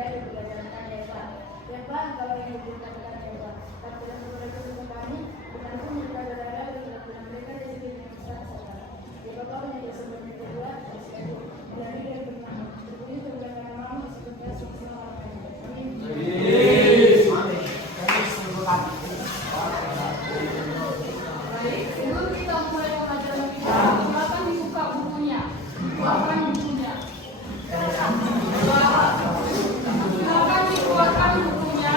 saya dibelajarkan Eva. Eva kalau yang dibelajarkan Eva. Tapi dalam belajar dengan kami, bukan pun mereka berada dengan mereka jadi dengan besar. Eva kalau yang disebutnya kedua, dari dari pertama. Berbunyi terbenam malam disebutnya sukses orang. Amin. Baik, sebelum kita mulai pelajaran kita, silakan dibuka bukunya. Bukakan bukunya. Silakan dikeluarkan bukunya.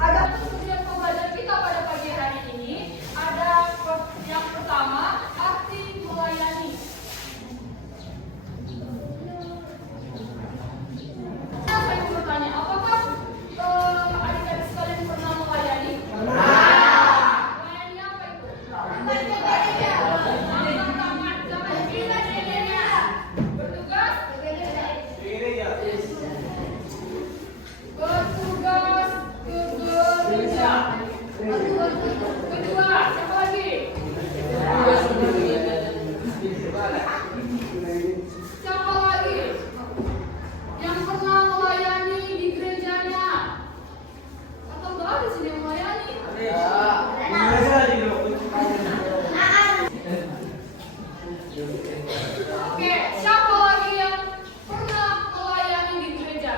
Ada tujuan pembelajaran kita pada pagi hari ini. Ada yang pertama, arti melayani. Saya mau bertanya, apakah adik-adik sekalian pernah melayani? Melayani apa itu? Angkat tangan, jangan gereja. Bertugas? Bertugas ke gereja. Kedua, siapa lagi? Siapa lagi yang pernah melayani di gerejanya? Atau nggak ada sini yang melayani? Oke, siapa lagi yang pernah melayani di gereja?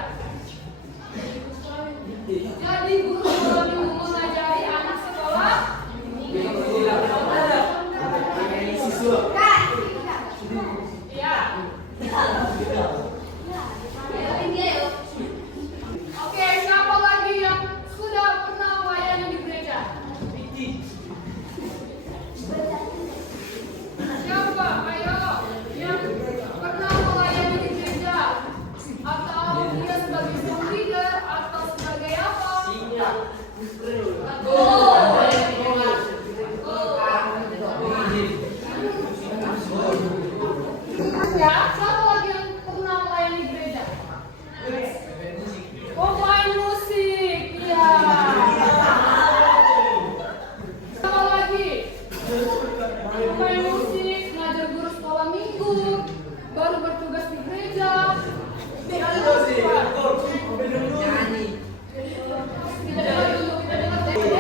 Jadi guru sekolah minggu mengajari anak sekolah. Iya. Oke, siapa lagi yang sudah pernah melayani di gereja? Siapa? Ayo, yang pernah melayani di gereja? Atau dia sebagai team leader atau sebagai apa? Ya, siapa lagi yang pernah melayani di gereja? Pemain musik, iya. Siapa lagi? Pemain musik, ngajar guru sekolah minggu, baru bertugas di gereja. Kita dengar dulu, kita dengar dulu.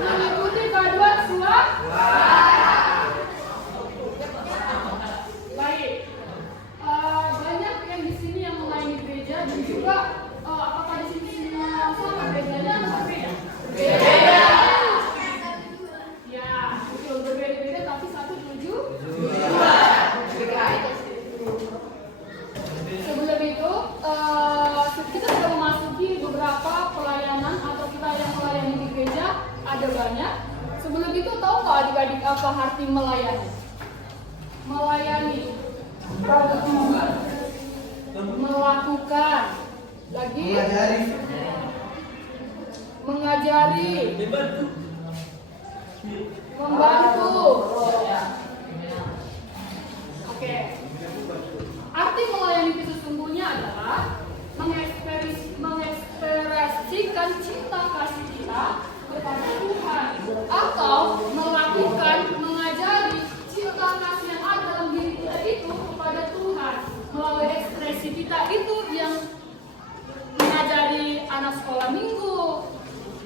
Mengikuti paduan suara. Baik. Banyak yang di sini yang melayani gereja dan juga apakah di sini semua sama gerejanya atau berbeda? Berbeda. Ya, betul, berbeda-beda tapi satu tuju. Sebelum itu kita sudah memasuki beberapa pelayanan atau kita yang melayani di gereja ada banyak. Sebelum itu tahu nggak adik-adik apa arti melayani? Melayani, melakukan, lagi mengajari, membantu. Oke. Arti melayani itu sesungguhnya adalah mengekspresikan cinta kasih kita kepada Tuhan atau melakukan, mengajari cinta kasih yang ada dalam diri kita itu kepada Tuhan melalui ekspresi kita itu yang mengajari anak sekolah minggu,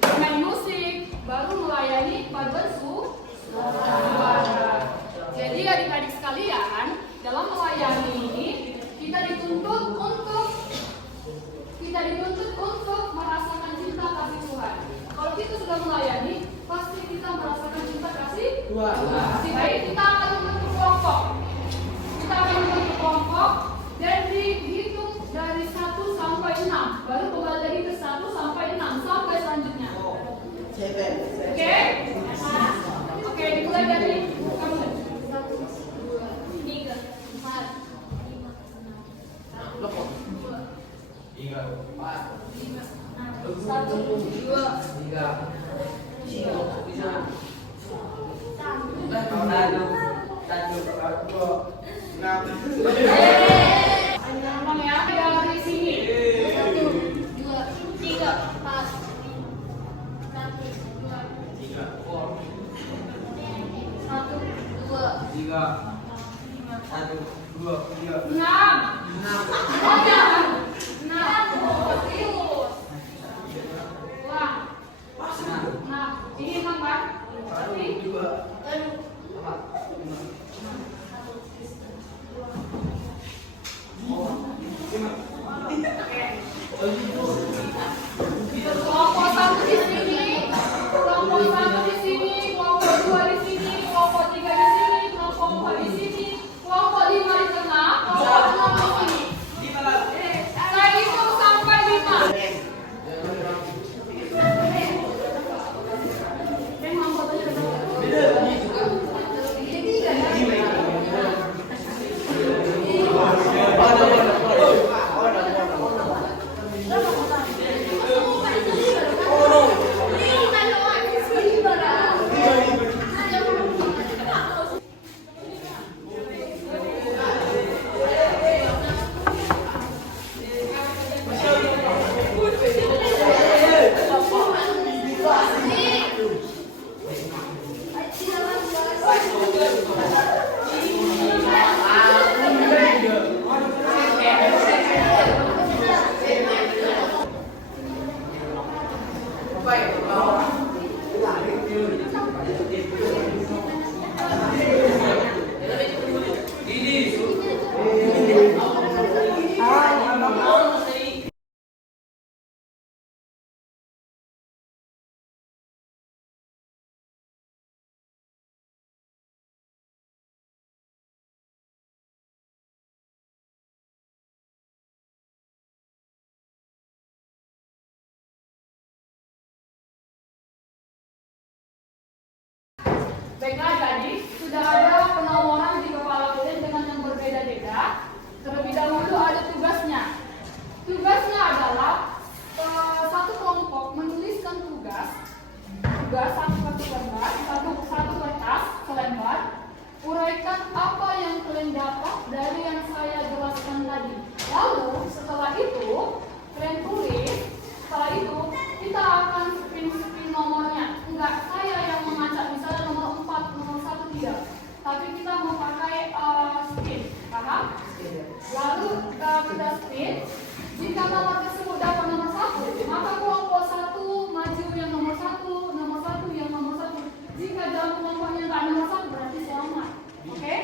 main musik, baru melayani paduan suara. Jadi adik-adik sekalian, dalam melayani ini kita dituntut untuk merasakan cinta kasih Tuhan. Kalau kita sudah melayani, pasti kita merasakan cinta kasih Tuhan. Baik, kita akan membentuk kelompok. Dan dihitung dari 1 sampai 6. Baru kembali lagi ke 1 sampai 6 sampai selanjutnya. Oke, dimulai dari kamu. 3, 4, 5, 6, 3, 4, 1, 2, 3, 4, ngomong ya dari sini. 1, 2, 3, 4. Baiklah, jadi sudah ada penomoran di kepala kalian dengan yang berbeda-beda. Terlebih dahulu ada tugasnya. Tugasnya adalah satu kelompok menuliskan tugas satu kertas selembar. Uraikan apa yang kalian dapat dari yang saya jelaskan tadi. Lalu setelah itu kalian tulis. Setelah itu kita akan spin nomornya. Enggak saya yang mengacak, misalnya nomor 4, nomor 1 tidak. Tapi kita mau pakai spin, paham? Lalu kita spin. Jika nomor tersebut dapat nomor 1, maka kelompok 1 maju yang nomor 1, nomor 1 yang nomor 1. Jika dalam kelompoknya tidak nomor 1, berarti selamat. Oke?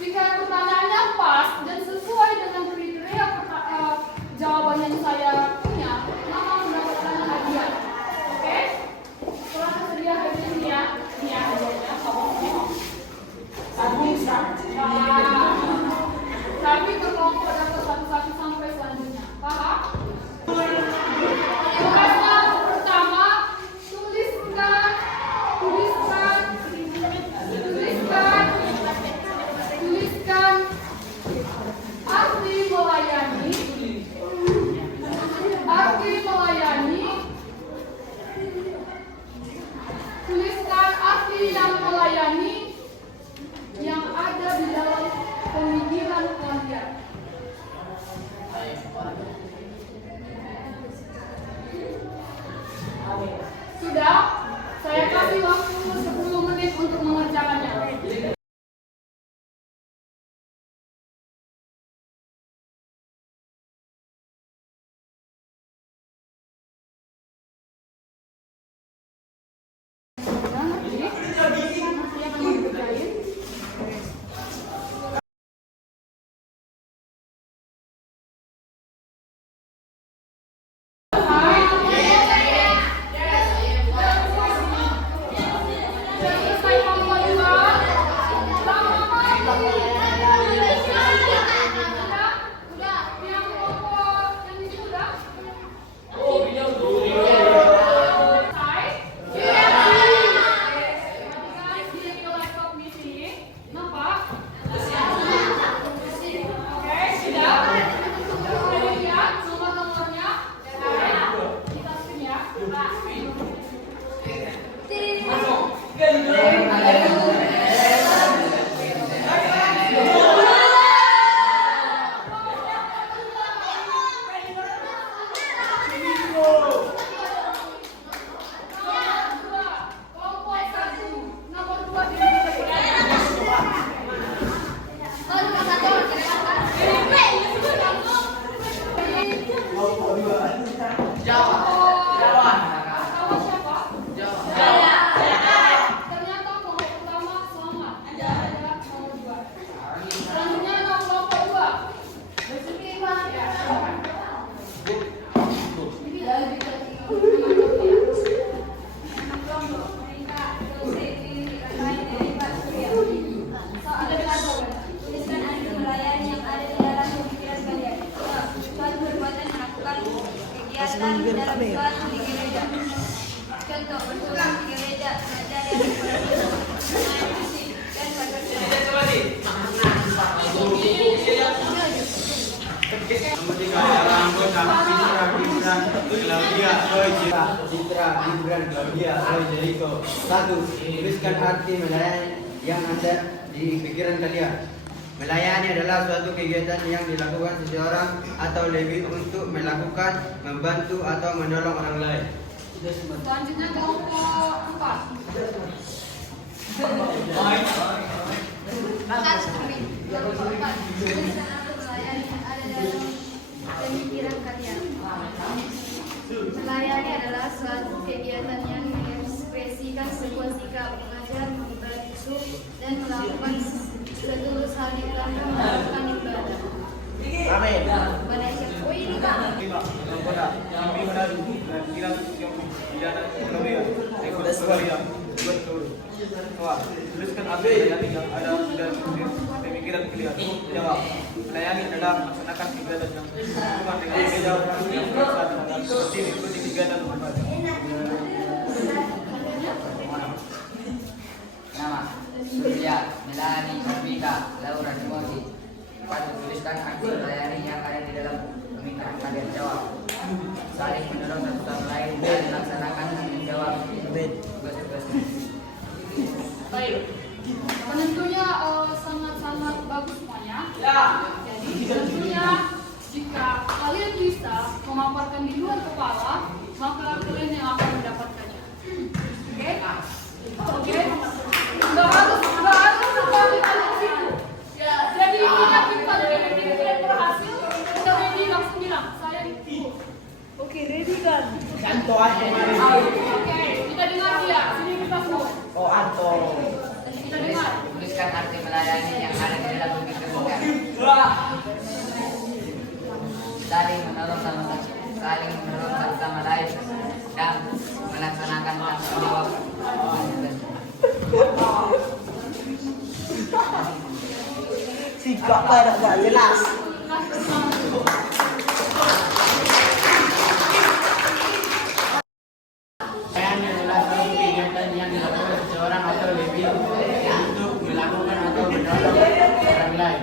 Jika pertanyaannya pas dan sesuai dengan kriteria jawaban yang saya punya, maka mendapatkan hadiah. Oke? Setelah tersedia hadiahnya, ini ya hadiahnya, tapi berkelompok dapat satu-satu sampai selanjutnya. Paham? Tugasnya pertama, tuliskan arti melayani. Tuliskan arti yang melayani yang ada di dalam pemikiran kalian. Sudah, saya kasih waktu 10 menit untuk mengerjakannya. dalam suatu di gereja. Contoh bersurat di gereja, belajar yang diskusi dan Satu, tuliskan arti melayani yang ada di pikiran kalian. Melayani adalah suatu kegiatan yang dilakukan seseorang atau lebih untuk melakukan, membantu atau menolong orang lain. Selanjutnya kelompok 4. melayani yang ada dalam pemikiran kalian. Melayani adalah suatu kegiatan yang mengekspresikan sebuah sikap mengajar, membantu, dan melakukan setulus hal yang dalam melakukan ibadah. Amin. Pada siapa? Oh ini Pak. Tuliskan apa yang ada dan pemikiran kalian. Jawab. Melayani adalah melaksanakan kegiatan yang berhubungan dengan gereja yang bersatu dan seperti mengikuti kegiatan umat. Nama Surya, Melani, Vika, Laura, Timothy. Patut tuliskan arti melayani yang ada di dalam pemikiran kalian. Jawab. Saling menolong satu sama lain dan melaksanakan menjawab tugas-tugas. Baik. Penentunya sangat-sangat bagus semuanya. Jadi tentunya jika kalian bisa memaparkan di luar kepala, maka kalian yang akan mendapatkannya. Oke? Oke? Nggak harus seperti kalian situ. Jadi ingat kita kalian berhasil, kita ready langsung bilang saya itu. Oke, ready kan? Kanto aja. Oke, kita dengar dia. Sini kita semua. Oh Anto. Kita dengar. Tuliskan arti melayani yang ada di dalam pemikiran kalian. Saling menolong satu sama lain dan melaksanakan tanggung jawab. Sikap pada gak jelas. Melayani adalah suatu kegiatan yang dilakukan seseorang atau lebih untuk melakukan atau menolong orang lain.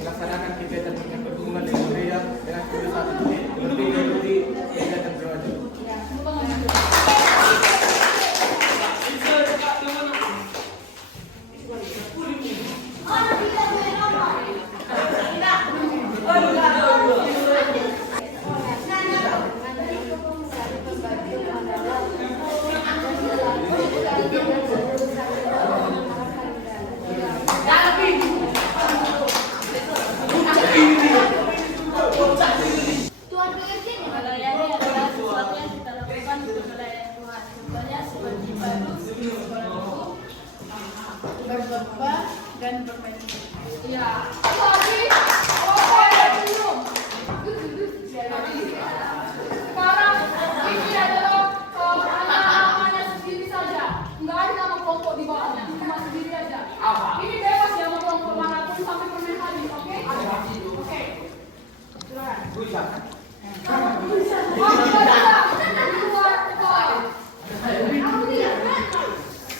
Melaksanakan kegiatan yang berhubungan dengan gereja dengan tujuan satu seperti mengikuti kegiatan berwajib. Tuhan pengertian melayani adalah sesuatu yang kita lakukan untuk melayani Tuhan. Contohnya seperti baru sekolah Berdoa dan bermain. Iya. Lagi. Oh, ya belum. Sekarang ini adalah anak-anaknya sendiri saja. Nggak ada nama kelompok di bawahnya. Cuma sendiri aja. Ini bebas ya mau kelompok manapun sampai permen habis. Oke? Oke. Silakan.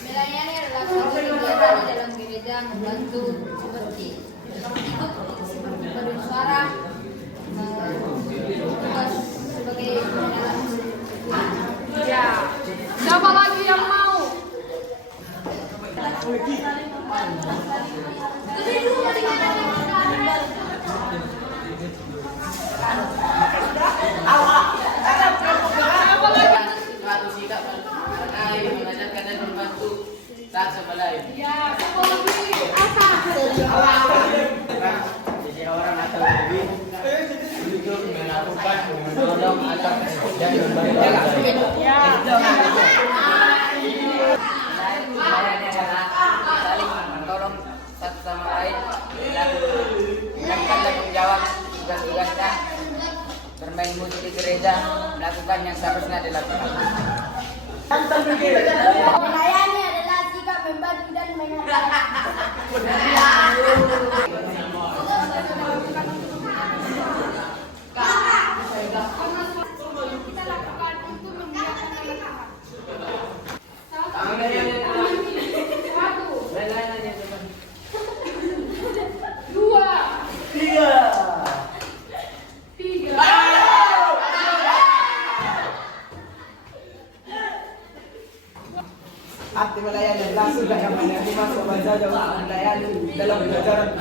Melayani adalah suatu kegiatan di dalam gereja membantu seperti bersuara, tugas sebagai penyelenggara. Ya. Siapa lagi yang mau? Suatu sikap mengajarkan dan membantu saat sama lain. Ya, siapa lagi? Seseorang atau lebih untuk melakukan menolong atau dan membantu. Melayani adalah saling menolong satu sama lain dan melakukan tanggung jawab tugas-tugasnya, bermain musik di gereja, melakukan yang seharusnya dilakukan. Melayani adalah sikap membantu dan mengajar. Kita lakukan untuk memuliakan nama Tuhan. 1, 2, 3. Arti melayani adalah sudah yang menerima sobat saja untuk melayani dalam pelajaran.